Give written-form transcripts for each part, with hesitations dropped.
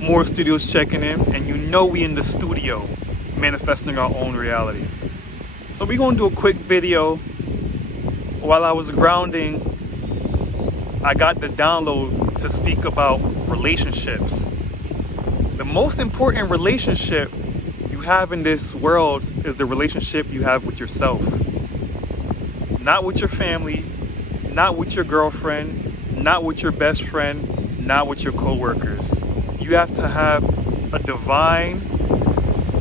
More studios checking in, and you know we in the studio manifesting our own reality. So we're gonna do a quick video. While I was grounding, I got the download to speak about relationships. The most important relationship you have in this world is the relationship you have with yourself. Not with your family, not with your girlfriend, not with your best friend, not with your coworkers. You have to have a divine,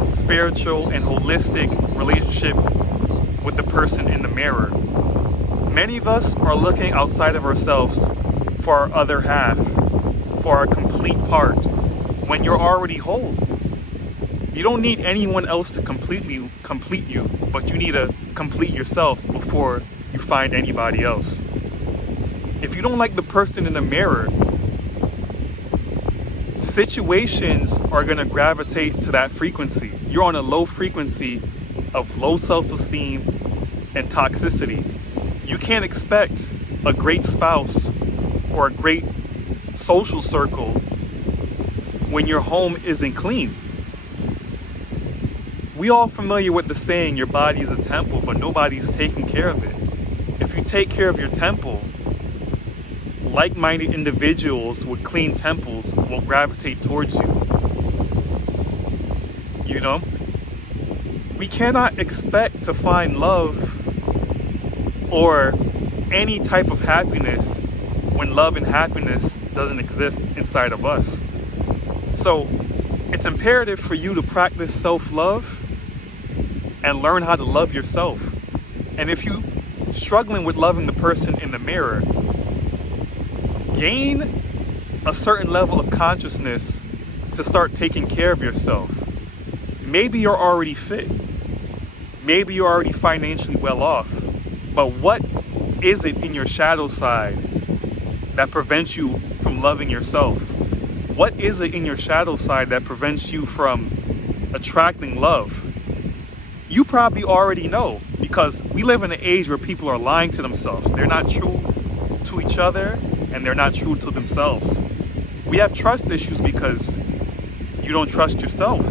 spiritual, and holistic relationship with the person in the mirror. Many of us are looking outside of ourselves for our other half, for our complete part, when you're already whole. You don't need anyone else to complete you, but you need to complete yourself before you find anybody else. If you don't like the person in the mirror, situations are going to gravitate to that frequency. You're on a low frequency of low self-esteem and toxicity. You can't expect a great spouse or a great social circle when your home isn't clean. We all familiar with the saying, your body is a temple, but nobody's taking care of it. If you take care of your temple, like-minded individuals with clean temples will gravitate towards you. You know? We cannot expect to find love or any type of happiness when love and happiness doesn't exist inside of us. So it's imperative for you to practice self-love and learn how to love yourself. And if you're struggling with loving the person in the mirror, gain a certain level of consciousness to start taking care of yourself. Maybe you're already fit. Maybe you're already financially well off. But what is it in your shadow side that prevents you from loving yourself? What is it in your shadow side that prevents you from attracting love? You probably already know, because we live in an age where people are lying to themselves. They're not true to each other, and they're not true to themselves. We have trust issues because you don't trust yourself.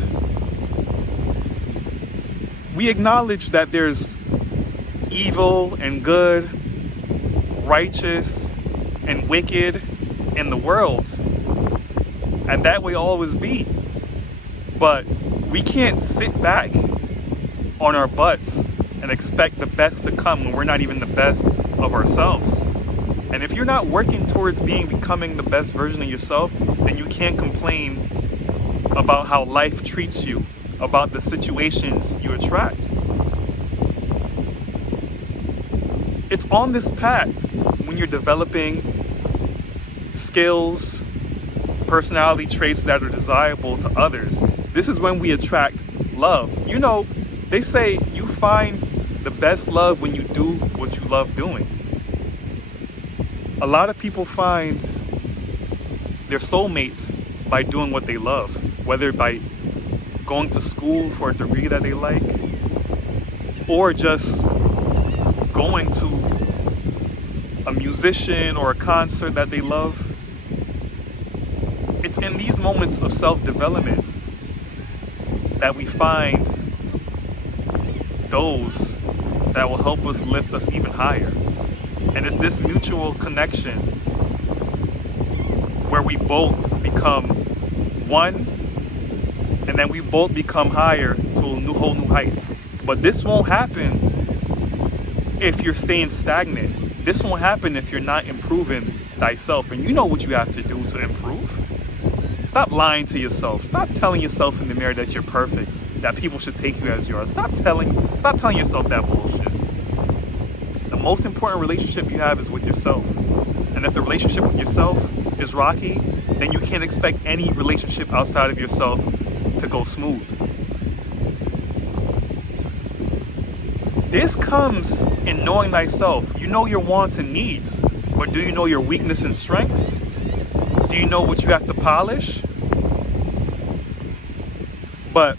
We acknowledge that there's evil and good, righteous and wicked in the world, and that will always be. But we can't sit back on our butts and expect the best to come when we're not even the best of ourselves. And if you're not working towards becoming the best version of yourself, then you can't complain about how life treats you, about the situations you attract. It's on this path when you're developing skills, personality traits that are desirable to others. This is when we attract love. You know, they say you find the best love when you do what you love doing. A lot of people find their soulmates by doing what they love, whether by going to school for a degree that they like, or just going to a musician or a concert that they love. It's in these moments of self-development that we find those that will help us lift us even higher. And it's this mutual connection where we both become one, and then we both become higher to whole new heights. But this won't happen if you're staying stagnant. This won't happen if you're not improving thyself. And you know what you have to do to improve. Stop lying to yourself. Stop telling yourself in the mirror that you're perfect, that people should take you as you are. Stop telling yourself that bullshit. The most important relationship you have is with yourself. And if the relationship with yourself is rocky, then you can't expect any relationship outside of yourself to go smooth. This comes in knowing thyself. You know your wants and needs, but do you know your weakness and strengths? Do you know what you have to polish? But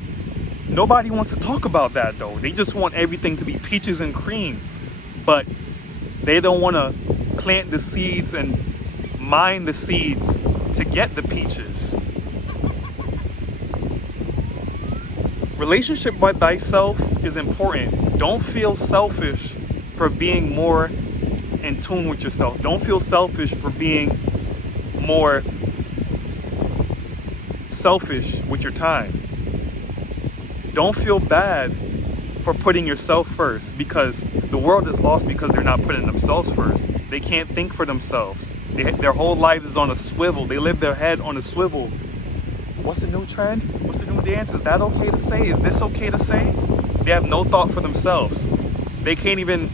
nobody wants to talk about that though. They just want everything to be peaches and cream. But they don't want to plant the seeds and mine the seeds to get the peaches. Relationship with thyself is important. Don't feel selfish for being more in tune with yourself. Don't feel selfish for being more selfish with your time. Don't feel bad for putting yourself first, because the world is lost because they're not putting themselves first. They can't think for themselves. Their whole life is on a swivel. They live their head on a swivel. What's the new trend? What's the new dance? Is that okay to say? Is this okay to say? They have no thought for themselves. They can't even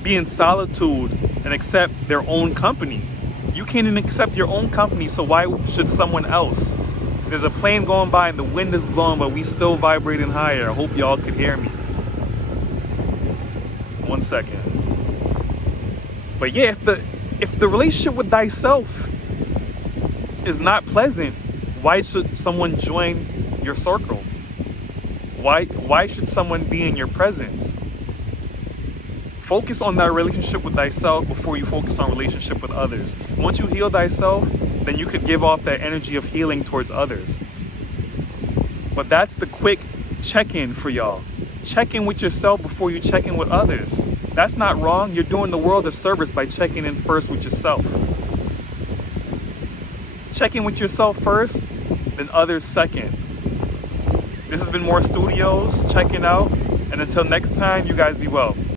be in solitude and accept their own company. You can't even accept your own company, so why should someone else? There's a plane going by and the wind is blowing, but we still vibrating higher. I hope y'all could hear me. 1 second. But yeah, if the relationship with thyself is not pleasant, why should someone join your circle? Why should someone be in your presence? Focus on that relationship with thyself before you focus on relationship with others. Once you heal thyself, then you could give off that energy of healing towards others. But that's the quick check-in for y'all. Check in with yourself before you check in with others. That's not wrong. You're doing the world a service by checking in first with yourself. Check in with yourself first, then others second. This has been More Studios, checking out. And until next time, you guys be well.